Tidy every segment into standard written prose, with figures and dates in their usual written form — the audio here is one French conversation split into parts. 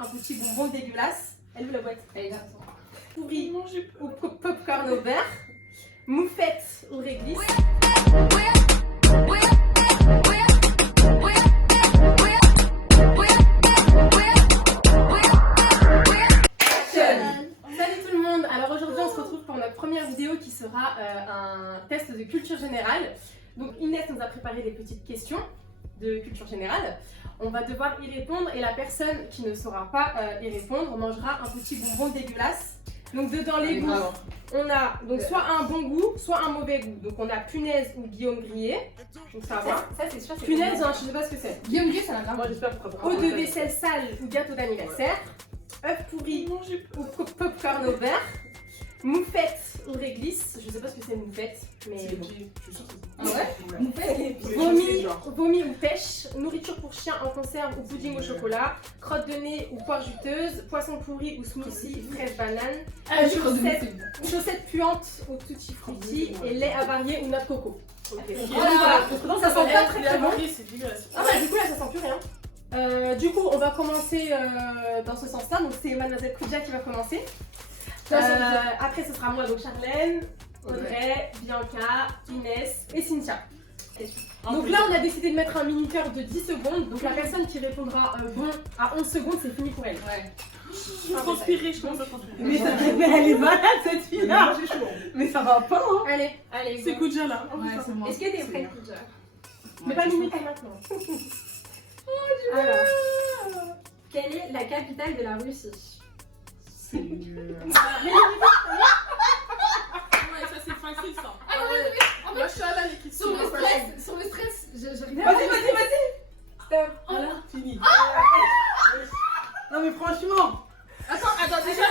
Un petit bonbon dégueulasse. Elle est où la boîte? Elle est là. Pourri ou popcorn au beurre. Moufette ou réglisse. Salut tout le monde. Alors aujourd'hui on se retrouve pour notre première vidéo qui sera un test de culture générale. Donc Inès nous a préparé des petites questions de culture générale. On va devoir y répondre et la personne qui ne saura pas y répondre mangera un petit bonbon dégueulasse. Donc dedans les goûts, on a donc soit un bon goût, soit un mauvais goût. Donc on a punaise ou Guillaume grillé. Donc ça va. Ça c'est sûr. Punaise, hein, je sais pas ce que c'est. Guillaume Grillé, ça n'a pas. Moi j'espère pourquoi. Eau de vaisselle sale ou gâteau d'anniversaire. œuf pourri ou popcorn au beurre. Moufette ou réglisse. Je sais pas ce que c'est moufette, mais bon. Ah ouais? Moufette. Vomi ou pêche, nourriture pour chien en conserve ou pudding au chocolat, crotte de nez ou poire juteuse, poisson pourri ou smoothie, fraise banane, chaussettes puantes ou tutti frutti et lait avarié ou noix de coco. Voilà. Ça sent pas très bon. C'est dégueulasse. Ah bah du coup là ça sent plus rien. Du coup on va commencer dans ce sens-là, donc c'est Mademoiselle Koudia qui va commencer. Après ce sera moi, donc Charlène, Audrey, Bianca, Inès et Cynthia. Donc là on a décidé de mettre un minuteur de 10 secondes, donc la personne qui répondra bon à 11 secondes c'est fini pour elle. Ouais. Je commence à transpirer. Mais elle est malade cette fille-là. Mais ça va pas hein. Allez, C'est Koudia là. Ouais, c'est moi. Est-ce que t'es prête Koudia? Mais pas minuter maintenant. Alors, quelle est la capitale de la Russie? C'est nul. Ouais, ça c'est facile ça. Moi je suis à la l'équipe. Sur le stress, j'arrive Vas-y. Stop. Voilà. Fini. Non mais franchement. Attends, déjà,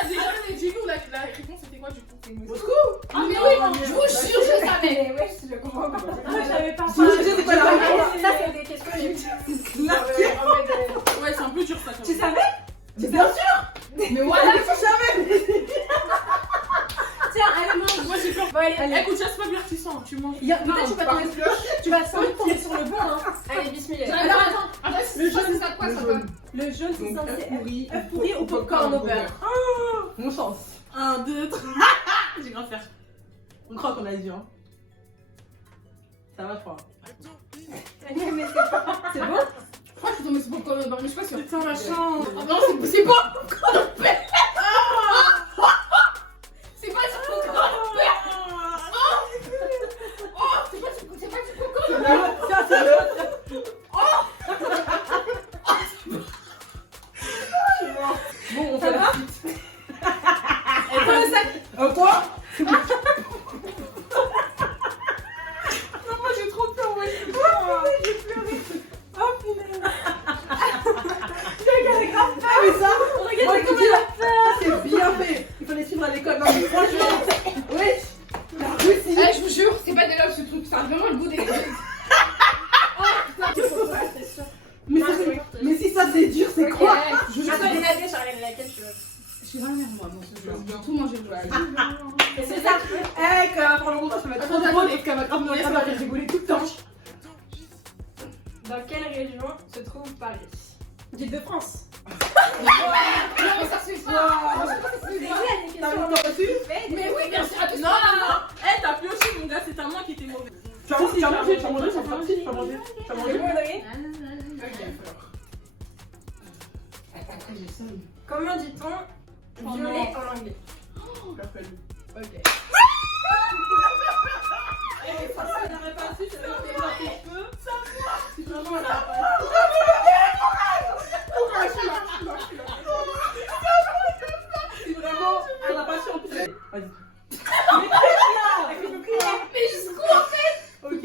dis-nous la réponse c'était quoi du coup? Moscou. Ah mais oui, je vous jure, je savais. Ouais, je comprends pas. Ah, j'avais pas. C'est quoi la réponse? Ça c'est des questions. Ouais, c'est un peu dur ça. Tu savais? Bien sûr. Mais voilà. Tu savais. Tiens, allez mange. Moi j'ai peur. Bon allez. Écoute, c'est pas divertissant, tu manges. Peut-être tu vas sans doute tomber sur le bon hein. Allez, bismillah. Alors attends, le jaune c'est ça quoi ça quoi? Le jaune c'est censé pourri. œuf pourri ou popcorn au beurre. Mon chance. 1, 2, 3. J'ai grand faire. On croit qu'on a dit hein. Ça va je crois. Mais c'est bon? Je crois que je suis tombée sur popcorn au beurre, mais je suis pas sûre. Putain ma chance. Ah non, c'est pas popcorn au beurre. C'est pas du popcorn au beurre. C'est pas du popcorn au beurre. Ça c'est le. Bon on fait la suite. Et toi le sac? Quoi? Non, moi j'ai trop peur, ouais. J'ai pleuré. Oh punaise. Ah mais ça. Regarde Moi, comment je te dis, elle a là, peur. c'est bien fait. Il fallait suivre à l'école. Non mais franchement. Wesh. La Russie. Je vous jure, c'est pas des lobes ce truc, ça a vraiment le goût des Mais si ça c'est dur, c'est quoi? Je vous Attends, jure. Charlène, laquelle tu veux? Je suis vraiment moi dans ce jeu. Je dois tout manger le jeu. C'est ça. Eh, que pour le moment, ça va être trop drôle et qu'elle va grave me regarder rigoler tout le temps. Dans quelle région se trouve Paris? D'Île-de-France. Non mais ça suffit. T'as vraiment pas reçu? Mais oui, bien sûr. Non, non. Eh, t'as pioché, mon gars, c'est à moi qui étais mauvais. Tu as mangé, c'est parti, tu as mangé. Comment dit-on violet en anglais? Ok. Eh, ça n'aurait pas su, c'est Si vraiment, elle n'a pas su en plus. Vas-y. Mais jusqu'où en fait? Ok.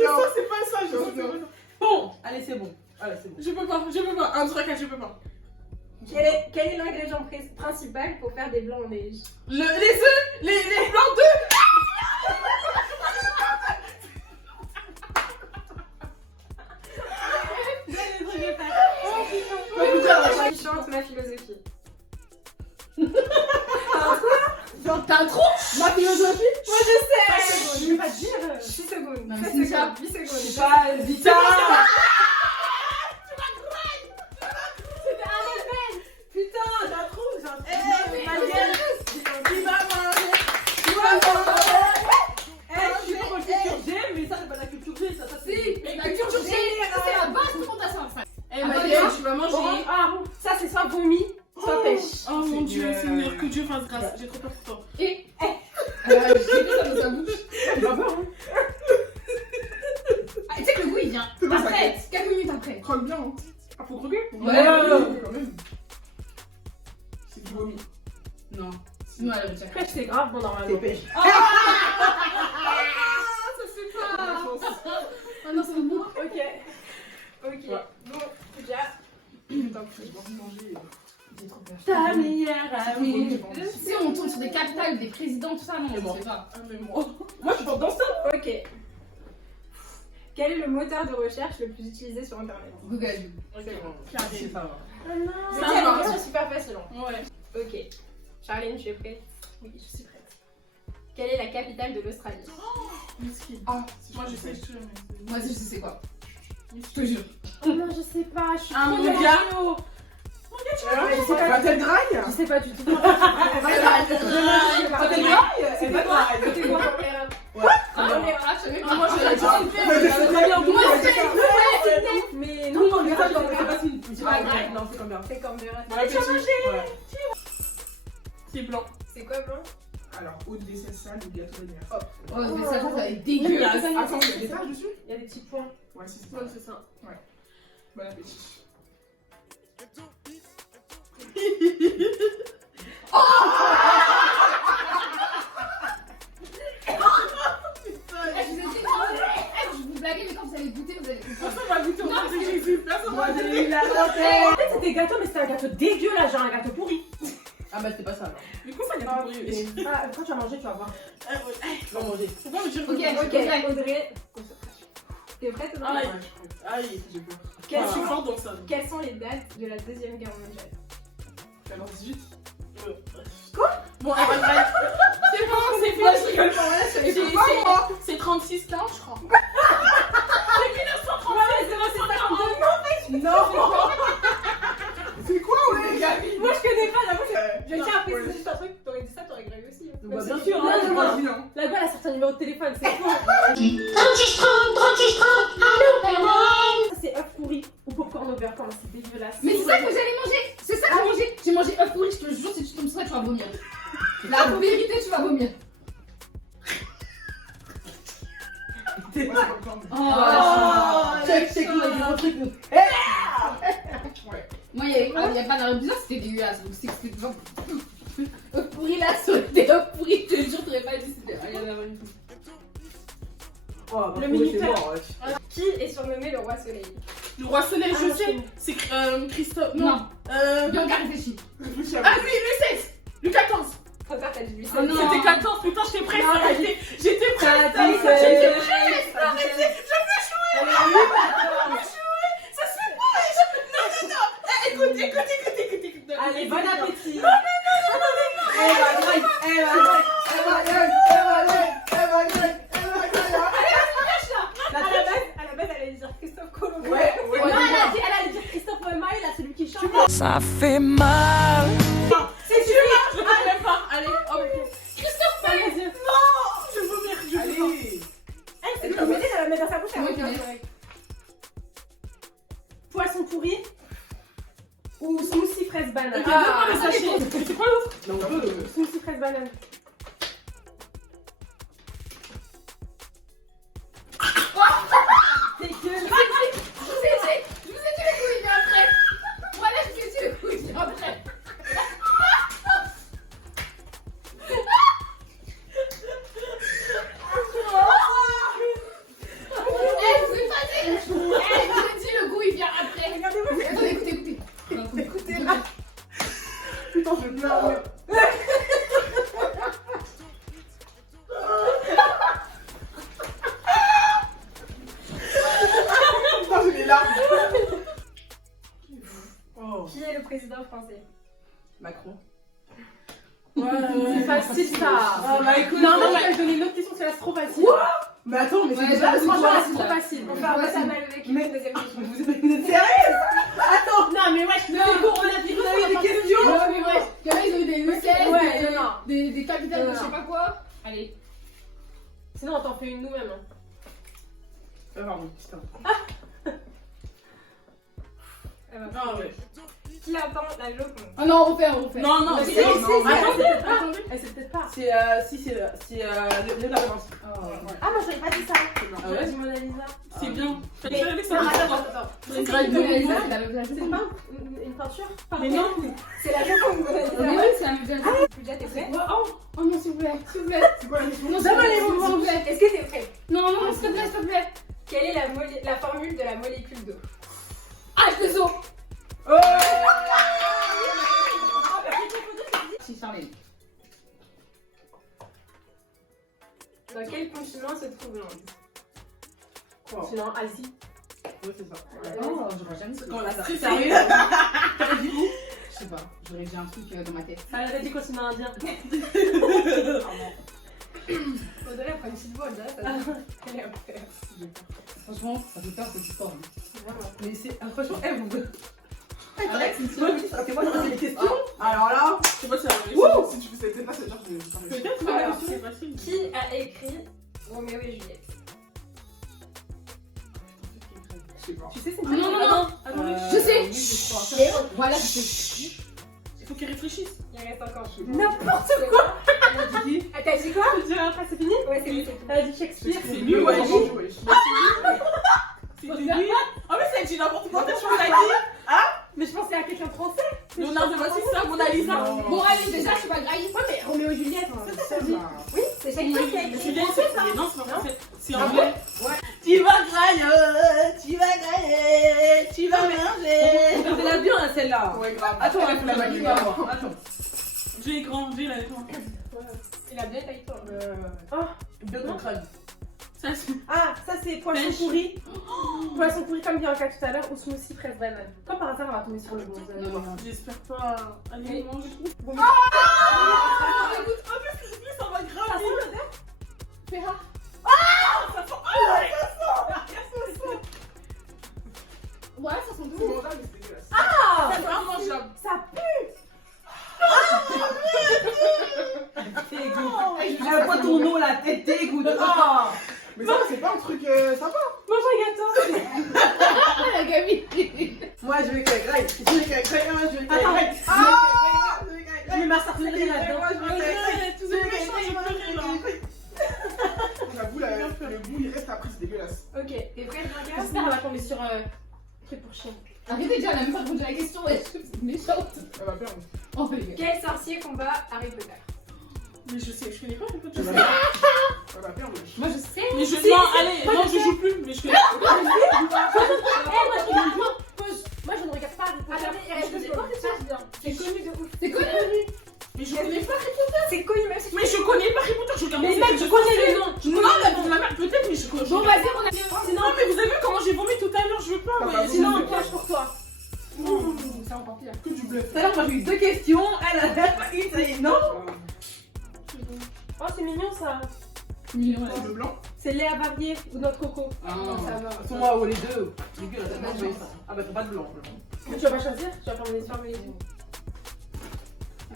ça, c'est pas ça, je sais. Bon, allez, c'est bon. Allez, c'est bon. Je peux pas. 1, 3, 4, je peux pas. Quel est l'ingrédient principal pour faire des blancs en neige? Les œufs, les blancs d'œufs. Je chante ma philosophie. T'as un trou? Ma philosophie? Moi je sais! secondes. Je vais pas te dire. 6 secondes. Non, mais 13 c'est ça. secondes. 8 secondes. C'est pas Vita. vas manger. Orange, ah, ça c'est soit vomi, soit pêche. Oh mon C'est dieu, dur. Seigneur, que Dieu fasse grâce. J'ai trop peur pour toi. Et. J'ai mis ça dans sa bouche. Il va voir, hein. Ah, tu sais que le goût il vient. C'est bon, ça Après, quelques minutes après. Croque bien. Hein. Ah, faut croquer? Ouais. Quand même. C'est du vomi. Non. Sinon elle retient. Pêche c'est grave, bon C'est normalement. pêche. Ça se fait pas. Ah non, c'est bon. Ok. Ok. Ouais. Bon, déjà. Je vais manger. J'ai trop peur. Ta meilleure amie. Si on tourne sur des capitales, des présidents, tout ça, non, C'est je bon. sais pas. Ah, mais moi. Moi, je porte dans ça. Ok. Quel est le moteur de recherche le plus utilisé sur internet? Google. Je sais pas. Ah non. Ça C'est va. une question super facile. Hein. Ouais. Ok. Charline, tu es prête? Oui, je suis prête. Quelle est la capitale de l'Australie? Mesquine. Ah, Moi, je sais, je suis Moi aussi, je sais quoi. Je te jure. Oh non, je sais pas, je suis Un trop mondial. nulle. Je sais pas. Battle Dry? Je sais pas du tout. Battle Dry? C'est pas dry. C'était quoi? Ah, je savais pas. Moi, je l'ai dit. Mais c'est très bien. Moi, c'est Mais Tout le non, monde dit ça, genre, c'est pas fini. C'est pas grave. Non, c'est comme bien. c'est comme Vera. Ouais, petit. C'est blanc. C'est quoi blanc? Alors, haute vaisselle sale ou gâteau d'anniversaire. Oh, mais ça va être dégueulasse. Attends, il y a des pages dessus? Il y a des petits points. Ouais, c'est ça. Ouais, c'est ça. Bon appétit. Je vous ai dit, je vous blaguais, mais quand vous allez goûter, vous allez comprendre. Personne va goûter au nom de Jésus. Personne va goûter. j'ai eu la En fait, c'était gâteau, mais c'était un gâteau dégueu là, genre un gâteau pourri. Ah, bah, c'est pas ça alors. Mais comment ça, il y a pas de Ah, quand tu vas manger, tu vas voir. Je vais manger. Faut pas me dire. Ok. Ok, Audrey. T'es prête Audrey? Aïe. Aïe, j'ai peur. Quelles Je suis sont- fort dans ça. Quelles sont les dates de la Deuxième Guerre mondiale? Alors, 18. Bon, elle va le faire. C'est bon, c'est Moi, fini. je rigole pas, voilà, je savais pas. C'est 36 temps, je crois. Non! C'est quoi, ouais, Gabi? Moi je connais pas, la moi je Non, tiens à ouais. préciser juste un truc, t'aurais dit ça, t'aurais gravé aussi. Bah, Même bien si- sûr, Non, hein, non, j'ai non. pas dit non. La balle a sorti un numéro de téléphone, c'est quoi? 36 allô, Perrine. C'est œuf pourri ou popcorn au beurre, comment c'est dégueulasse. Mais c'est ça que j'allais manger. C'est ça que j'ai mangé. J'ai mangé œuf pourri, je te jure, si tu tombes sur ça, tu vas vomir. La vérité, tu vas vomir. T'es pas content. Oh, Check, check, nous, on a dit un truc, nous. Moi, il y a pas d'un bizarre, c'était dégueulasse. Donc, c'était genre. Œuf pourri, la sauté, œuf pourri, je te jure, t'aurais pas dit c'était rien à voir du tout. Oh, bah, Le oui, Minitel. c'est bon, ouais. Qui est surnommé le roi soleil? Le roi soleil, je Ah, sais. C'est Christophe. Non. Non, Bianca réfléchit. Réfléchis à Ah moi. oui, le 16. Le 14. Trop tard, t'as dit lui. Oh non. C'était 14. Putain, j'étais prête. Non, t'as Arrêtez. J'étais prête. T'as dit J'étais c'est- prête. Arrêtez. Ça se fait pas. Écoute. Allez, bon appétit. Elle va gagner, elle va gagner, elle va gagner, elle va gagner, elle va gagner, elle va gagner. À la base, elle allait dire Christophe Colombo. Ouais, ouais. Non, elle allait dire Christophe Maé, là, celui qui chante. Ça fait mal. C'est sûr. Je ne même pas. Allez, hop. Christophe Maé. Je veux vomir. Je veux Allez. Elle, c'est lui qui met, elle la met dans sa bouche. elle Ouais, va ouais. faire. Poisson pourri ou smoothie fraise banane? Ok, donne-moi le sachet. C'est quoi l'autre? Non, on peut. Smoothie fraise banane. Dégueulasse. Je vous ai dit le coup, il vient après. Voilà, je vous ai dit le coup, il vient après. Eh, je vous ai pas dit. Eh, je vous ai dit le goût, il vient après. Regardez-moi. Attendez, écoutez. Écoutez, là. Putain, je pleure. Putain, j'ai des larmes. Oh. Qui est le président français? Macron. C'est facile ça. Ah, bah écoute, Non, non, je vais te donner une autre question, c'est trop facile. mais attends, mais c'est Ouais, déjà j'avoue, Franchement, là, c'est c'est trop facile. facile. Ouais, On va ouais, ça c'est- mal avec Mais- une deuxième question. Vous êtes sérieux? Attends, Non, mais ouais, c'est court, on a dit vous avez des questions? Ouais, mais ouais. Il y en a, ils ont eu des leçons, Ouais, non, non. des capitales de Non, je sais non. pas quoi. Allez. Sinon, on t'en fait une nous-mêmes. hein. Pardon, putain. Ah ouais. Qui attend la Joconde? Oh non, on refait. Non, non, Mais c'est c'est- non, c'est- attends, c'est peut-être pas. Elle sait peut-être pas. C'est Léonard de Vinci. Ah, moi j'aurais pas dit ça. Ah J'aurais ouais, dit Mona Lisa. c'est bien. Mais- Attends. C'est grave de la Lisa, c'est la même C'est pas une peinture? Mais non. C'est la Joconde, Mona Lisa. Mais oui, c'est la même chose. Déjà, t'es prêt? Oh non, s'il vous plaît, s'il vous plaît. C'est quoi la question? Non, Donne-moi les s'il vous mouvements. plaît. Est-ce que t'es prêt? Non, non, s'il te plaît, s'il te plaît. Quelle est la formule de la molécule d'eau? H2O. Oh Si, Charlie. Dans quel continent se trouve l'Inde? Sinon, Asie. Ouais, c'est ça. Oh, j'aurais jamais su. Quand la street Sérieux? T'avais dit où? Je sais pas, j'aurais dit un truc dans ma tête. Elle avait dit continent indien. Faudrait prendre une petite voix, là. Elle est après. Franchement, ça fait peur que tu sors. Mais c'est. Franchement, vous. Alex, c'est sûr. Parce que moi, je posais des questions. Alors là. Je sais pas si elle a réussi. Si tu fais cette pas, c'est genre que peut-être que Alors, c'est facile. Qui a écrit Roméo et Juliette? Je sais pas. Tu sais, c'est Non, non, non. Je sais. Oui, je crois. Voilà, je sais. Il faut qu'il réfléchisse. Il reste encore. n'importe quoi. Elle a dit T'as dit quoi? Tu dirais après, c'est fini? Ouais, c'est lui. Elle a dit Shakespeare. C'est lui, ouais. Ouais. C'est lui. En plus, elle dit n'importe quoi. Peut-être qu'on l'a dit. Mais je pensais à quelqu'un de français. Léonard de Vinci, ça, Mona Lisa. Bon, allez, déjà, je suis pas graille. Ouais, mais Roméo et Juliette, c'est ça, dit. Oui, c'est Shakespeare qui a écrit. Juliette, c'est français. Non, c'est pas français. C'est anglais. Tu vas grailler, tu vas manger. C'est la bien, celle-là. Ouais, grave. Attends, elle la valide pas, moi. Attends. J'ai grand, j'ai la grande. Il a bien taillé toi. Bien ton crâne. Ça, c'est. Ah, ça c'est poisson Pêche. pourri. Poisson pourri comme Bianca tout à l'heure ou smoothie fraise banane. Comme par hasard, on va tomber sur le bon. J'espère pas. Allez, mange. Ça va grave. Ferra. Ouais, ça sent bon. Ah, C'est immangeable. ça Elle voit ton eau, la tête dégoûte. Mais ça, c'est pas un truc sympa. mange un gâteau. Ah, la gamine. Moi, je vais qu'elle graille. Je vais qu'elle graille. Je vais qu'elle Attends, graille. Je vais qu'elle Je mets ma sartelerie là-dedans. Tous les méchants, j'ai pleuré là. J'avoue, le goût, il reste après, c'est dégueulasse. Ok, t'es prêt, Bianca? J'espère qu'elle va tomber sur truc pour chien. Arrêtez déjà, elle a même pas répondu à la question. Elle est méchante. Elle va perdre. Oh, les gars. Quel sorcier combat Harry Potter? Mais je sais, je connais pas un peu de Elle ça. va Elle va perdre. Moi, je sais. Mais je. Non, allez, non, je joue plus. Mais je connais. Moi je ne regarde pas Harry Potter. Attendez, il reste deux secondes. Cherche bien. C'est connu de ouf. C'est connu. Mais je connais pas. C'est connu même si tu Mais je connais pas Harry Potter, je regarde. Mais mec, je connais le nom. Non, mais bon, la merde, peut-être, mais je connais. Bon, vas-y, on a. Sinon, mais vous avez vu comment j'ai vomi tout à l'heure, je veux pas. Mais Sinon, un piège pour toi. C'est encore pire. que du bluff. Tout à l'heure, moi, j'ai eu 2 questions. Elle a pas une, ça y est, non. Oh, c'est mignon ça. Million, C'est le blanc. C'est lait avarié ou notre coco. Ah, ça va. Sont moi, les deux. Dégueulasse. Ah bah, t'as pas de blanc. Mais tu vas pas choisir, tu vas fermer les yeux.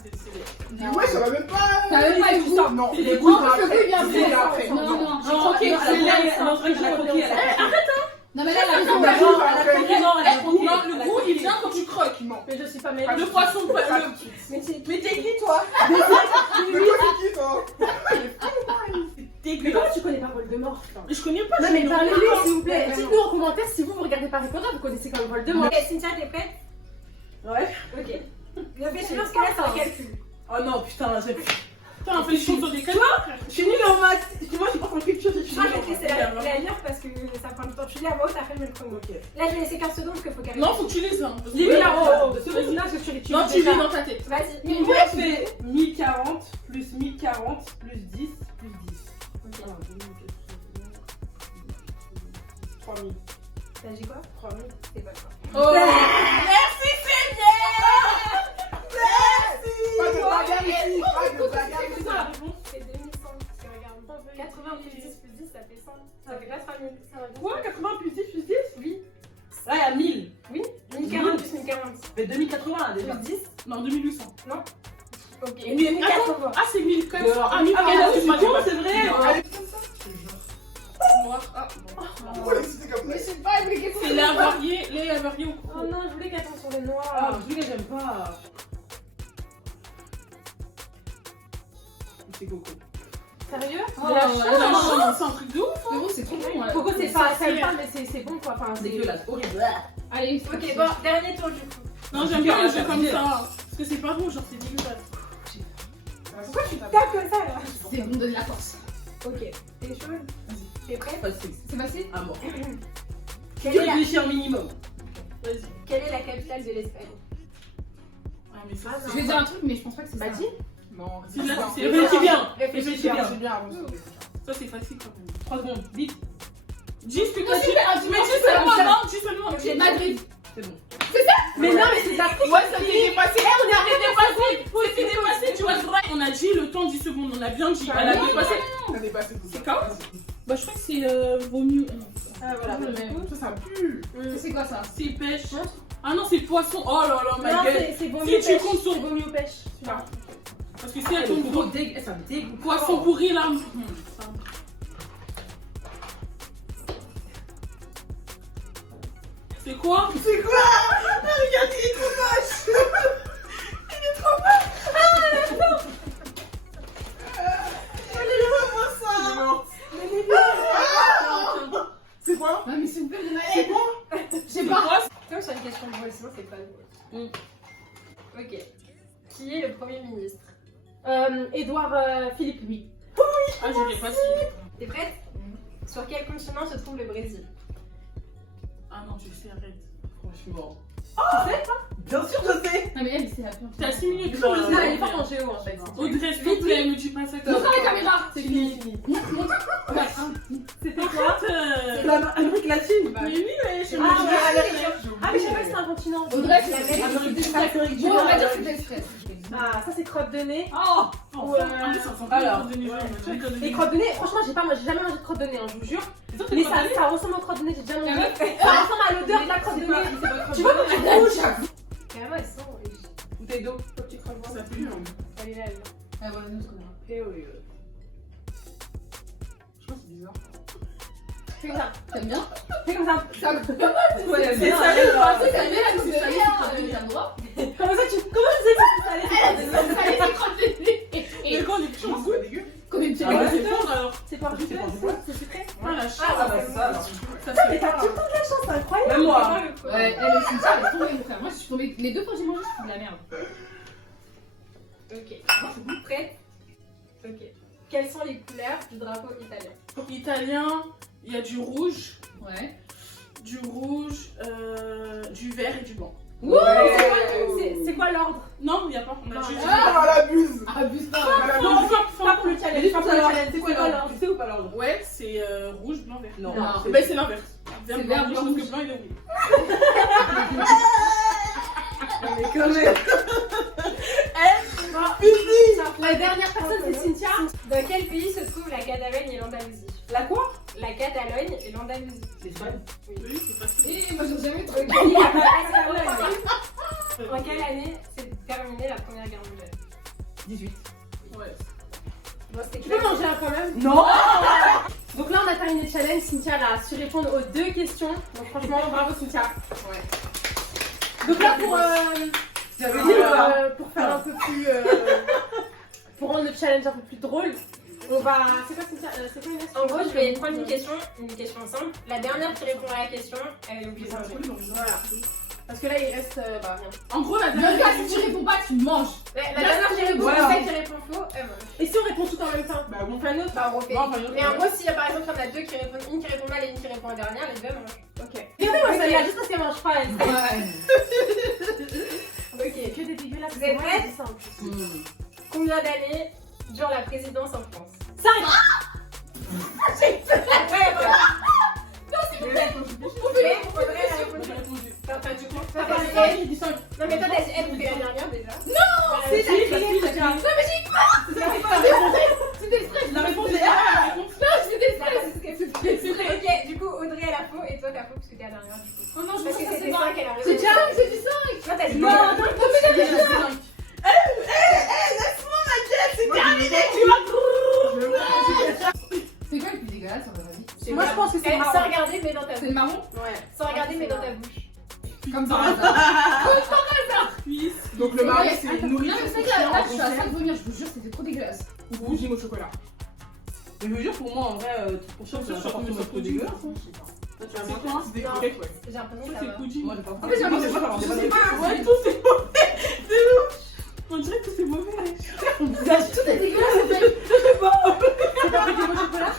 C'est décidé. Non. Ouais, ça va même pas. Ça va même pas du tout. Non, C'est les les goûts, Non, parce que oui, bien c'est sûr. après. Non, non, j'ai Non, croqué. non, C'est là. Non, elle a croqué, elle a Non, mais là, elle a raison. Non, elle a croqué, non, elle a croqué. Non, le goût, il vient quand tu croques. Non. Mais je suis pas mêlée. Le poisson, Mais c'est Mais t'es qui, toi? Mais toi, c'est qui, toi? Mais comment tu connais pas Voldemort? Mais je connais pas. Non mais parlez-lui s'il vous plaît. Ouais, Dites-nous en commentaire si vous regardez pas Harry Potter, vous connaissez quand même Voldemort. Ok, Cynthia, t'es prête? Ouais. Ok. Réfléchis parce que là, c'est un calcul. Oh non, putain, j'ai. Putain, on fait les choses sur des cadeaux. Je suis nulle en maths. Moi, j'ai pas compris quelque chose. Je suis Moi, nulle je en vais te maths. laisser la lire parce que ça prend du temps. Je suis à moi, t'as fait le chrono. Ok. Là, je vais laisser 15 secondes parce qu'il faut qu'elle Non, faut que tu les aies. Hein, parce que- Lis-lui là, oh, oh, ce là que tu les Non, tu lis dans ta tête. Vas-y. Mais moi, je fais 1040 plus 1040 plus 10 plus 10. 3000. T'as dit quoi? 3000. C'est pas quoi. Oh! Merci, Pas de bagarre ici, pas de bagarre ici. C'est 2100. Si on regarde. 80 plus 10 plus 10, ça fait 100. Ça fait pas 3000. Quoi? 80 plus 10 plus 10? Oui. Là, il y a 1000. 1040 plus 1040. Mais 2080 déjà. Plus 10. Non, 2800. Ok. Mais 1080. ah, c'est 1400. Ah, Ah, mais 1400. là, je suis con, c'est vrai. Ouais. noir. Ah, pourquoi elle est excitée comme Mais ça? je sais pas, mais qu'est-ce que C'est les avariés au Oh cours. non, je voulais qu'elle tombe sur le Ah, noir. je j'aime pas. C'est Coco. Sérieux? Oh, De la elle chance. a chance. C'est un truc de ouf. Frérot, c'est trop bon. Coco, c'est pas, ça aime pas, mais c'est bon quoi. Enfin, C'est dégueulasse, horrible. Allez, Ok, bon, dernier tour du coup. Non, j'aime bien les jeux comme ça. Parce que c'est pas bon, genre c'est dégueulasse. Pourquoi tu tapes comme ça là? c'est bon, donne la force. Ok, t'es chaud? T'es prêt? Facile. C'est facile? À mort. Quelle est, la... Réfléchir minimum. Vas-y. Quelle est la capitale de l'Espagne? Ah, mais ça, Je vais dire un truc, mais je pense pas que c'est ça. Bah dis. Non, c'est là, c'est Réfléchis bien. Réfléchis bien. C'est bien. Ça, c'est facile quand même. 3 secondes, vite. Dis ce que t'as dit. super, Mais dis seulement, non, dis seulement. C'est Madrid. C'est bon. Mais non, mais c'est de la triche. Ouais, ça t'est dépassé. On a dépassé. C'était dépassé, tu vois, vrai. On a dit le temps 10 secondes. On a bien dit. Elle a dépassé. On a dépassé tout ça. C'est quand? Bah, je crois que c'est vaut mieux. Ah voilà. Le même. Ça, ça pue. C'est quoi ça? C'est pêche. Ah non, c'est poisson. Oh là là, ma Non, gueule. c'est bon Si mieux tu pêche. comptes sur- C'est bon mieux pêche. celui-là. Parce que si elle tombe gros, Ça me dégoûte. poisson pourri là. C'est quoi? C'est quoi? Regarde, il est trop moche. Il est trop moche. C'est quoi? Non, mais s'il vous plaît, il y en a C'est quoi? Je sais pas. Comme sur une question drôle, sinon c'est pas drôle. Ok. Qui est le Premier ministre? Édouard Philippe, oui. Ah, je l'ai pas su. T'es prête? Sur quel continent se trouve le Brésil? Ah non, tu sais, arrête. Franchement. Tu sais? Bien sûr, je sais. Non, mais elle, c'est la pire. T'as 6 minutes. Non, il est fort en géo en fait. Audrey, s'il te plaît, me dis pas ça comme Montre ça. la caméra. C'est fini. C'était quoi? Arrête. L'Amérique latine. Mais oui, mais je Ah, mais je sais pas si c'est un continent. Audrey, c'est Amérique du Sud, Amérique du Bon, on va Nord. dire que c'est express. Ah, ça c'est crotte de nez. Oh! Alors. Les crottes de nez, franchement, j'ai jamais mangé de crotte de nez, hein, je vous jure. Mais ça ressemble aux crottes de nez, j'ai déjà mangé. Ça ressemble à l'odeur de la crotte de nez. Tu vois quand tu bouges? Carrément, elles sont riches. Bouteille d'eau. Faut que tu creves Ça ça. pue. Elle est là, elle est là. Ah, voilà, nous, ce qu'on a. Je pense que c'est bizarre. Fais comme ça. T'aimes bien? Fais comme ça. Ouais, C'est ça. ça, T'aimes bien la coupe de rien? T'as le droit? Comment ça tu sais que c'est salé? Mais quand on est petit, on se voit dégueu. Combien de Ah ouais, C'est fort alors. C'est pas C'est pas sucré, c'est sucré. Ah la chance. Ah, bah, c'est ça, alors. Ça Mais fait t'as tout le temps de la chance, c'est incroyable. Même moi. Ouais, elle aussi, ça, elle est tombée, mon frère. Moi, je suis tombée. Les 2 fois que j'ai mangé, je suis de la merde. Ok. Prête? Ok. Quelles sont les couleurs du drapeau italien? Italien, il y a du rouge, Ouais. du vert et du blanc. C'est quoi l'ordre? Non, il n'y a pas. On a juste dit. Ah, elle abuse. Abuse pas. Non, Pas pour le challenge, pas pour le challenge. C'est quoi l'ordre? Tu sais ou pas l'ordre? Ouais, c'est rouge, blanc, vert. Non. Non. Ben c'est l'inverse. C'est Vert, vert, blanc, blanc, rouge, rouge. blanc, il est rouge. Mais quand même. La dernière personne, c'est Cynthia. Dans quel pays se trouve la Catalogne et l'Andalousie? La quoi? La Catalogne et l'Andalousie. L'Espagne. Oui, c'est facile. Eh, moi, j'ai jamais trouvé. En quelle année s'est terminée la Première Guerre mondiale? 18. Ouais. Bon, c'était Tu peux clair. manger un quand même? Non. Donc là, on a terminé le challenge. Cynthia a su répondre aux 2 questions. Donc franchement, bravo Cynthia. Ouais. Donc là, J'avais dit là. pour faire un peu plus... pour rendre le challenge un peu plus drôle, on va... C'est quoi Cynthia? C'est quoi une astuce? En gros, je vais prendre une question simple. La dernière qui répond à la question, elle est obligée de manger. Voilà. Parce que là, il reste... bah rien. En gros, la Le dernière. gars, si tu réponds pas, tu manges. La dernière qui répond, Voilà. celle qui répond faux, elle mange. Et si on répond tout en même temps? Bah bon. On fait un autre? Bah, on refait. Non, enfin, Mais en gros, s'il y a par exemple, il y en a 2 qui répondent, une qui répond mal et une qui répond la dernière, les 2 mangent. Ok. Regardez-moi celle-là, juste parce qu'elle mange pas, elle. Ok. Que des dégueulasses. Vous êtes moi, prêtes? je dis ça en plus. Combien d'années dure la présidence en France? 5. Ouais, voilà. Non, c'est bon. Audrey, elle a répondu. Enfin, du coup, toi, t'as dit elle. J'ai dit 5. Non, mais toi, t'as dit elle, vous la dernière déjà. C'est la la Non, mais j'ai C'était stress. La réponse est A. Non, c'était stress. Ok, du coup, Audrey, elle a faux et toi, t'as faux parce que t'es la dernière. Du coup. Oh non, je Parce pense que que c'était c'est 5 pas. qu'elle a C'est répondu. challenge, c'est du 5. Non, t'as dit Non, non, C'est quoi le plus dégueulasse, on va dire? moi je pense Cuisse. Donc le mari, c'est Non, nourriture. mais c'est que là, je suis à 5 vomir, je vous jure, c'était trop dégueulasse. Ou pudding au chocolat. Mais je veux dire, pour moi, en vrai, pour sûr, Sûr, c'est sûr, pas forcément sûr, trop pudding. dégueulasse. Toi, tu vas C'est voir. quoi? C'est des croquettes, ouais. J'ai l'impression Toi, que ça c'est va. pudding. Moi, j'ai pas En fait, j'ai Moi, c'est l'impression pas, Je c'est sais pas. pas, ouais, tout c'est mauvais. De ouf. On dirait que c'est mauvais. tout est dégueulasse en fait. C'est pas pudding au chocolat.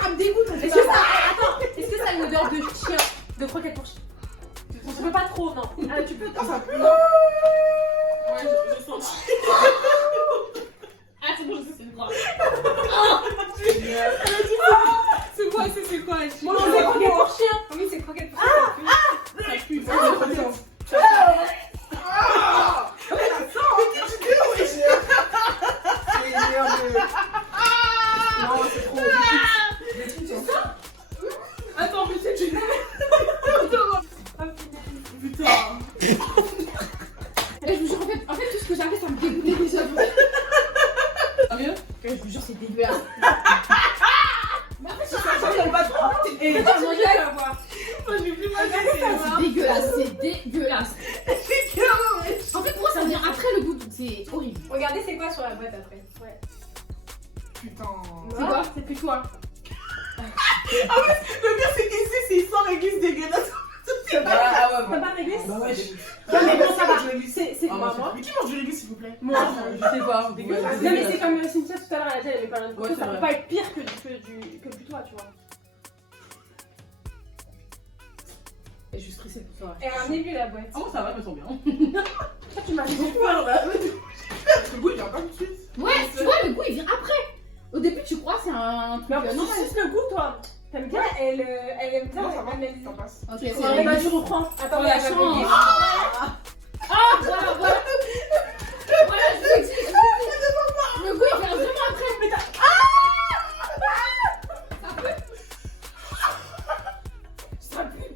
Ça me dégoûte. Est-ce que ça... Attends, est-ce que ça a une odeur de chien? De croquettes pour chien? Tu peux pas trop, non. Ah, tu peux. Ça pue. Ouais, je sens. Ah, c'est bon, je sais, c'est quoi. C'est quoi, c'est quoi? Moi, non, c'est croquettes pour chien. Oui, c'est croquette pour ça. Ça pue. C'est énervé. Non, c'est trop. Attends, mais c'est du. Putain. Et je vous jure, en fait, tout ce que j'avais, ça me dégoûtait déjà. Ah, mieux? Et je vous jure, c'est dégueulasse. Mais en fait, J'aime pas trop. Et t'as mangé, tu vas voir. Moi, j'ai plus mal. c'est dégueulasse, c'est dégueulasse. En fait, pour moi, ça vient après le goût, donc c'est horrible. Regardez, c'est quoi sur la boîte après. Ouais. Putain. C'est quoi? C'est plus toi. Le pire, c'est qu'ici, c'est sans réglisse dégueulasse. Ah ouais, T'as pas réglé? Bah ouais, Non, mais bon, ça va. je l'ai glissé. C'est Ah, moi, moi, moi. Mais qui mange du réglisse, s'il vous plaît? Moi. Je sais pas. Dégueulasse. Non, mais c'est comme Cynthia tout à l'heure, elle a dit, elle avait pas rien de Ouais, ça c'est peut vrai. pas être pire que du toi, tu vois. Et je suis stressée pour ça. Et ramenez-lui la boîte. Ah, moi, ça va, je me sens bien. Toi, tu m'as dit J'ai peur là. Le goût, il vient pas tout de suite. Ouais, tu vois, le goût, il vient après. Au début, tu crois, c'est un truc Mais en plus, normal. c'est juste le goût, toi. T'aimes bien? Elle aime bien. Non, ça va, elle aime ça passe. Ok, Ouais, c'est bah, je reprends. Attends, la elle va chance. bugger. Ah, voilà. Voilà, je vous explique. Le goût, il vient vraiment après. Mais t'as... Ça pue. Ça pue.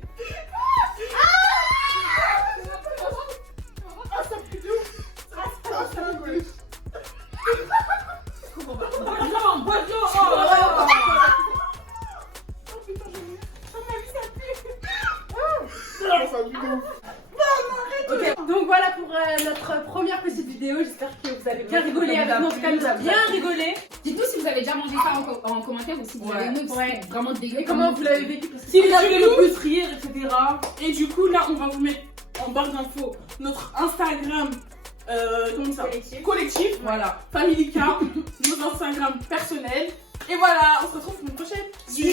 Ok, donc voilà pour notre première petite vidéo. J'espère que vous avez bien rigolé avec nous. En tout cas, nous a bien rigolé. Dites-nous si vous avez déjà mangé ça en commentaire ou si vous avez aimé ou si Ouais. c'était vraiment dégueu. Et comment vous l'avez vécu? Parce que Si c'est vous avez le plus plus rire, etc. Et du coup, là, on va vous mettre en barre d'infos notre Instagram comment ça collectif, Voilà. Familica, nos Instagram personnels. Et voilà, on se retrouve pour une prochaine vidéo.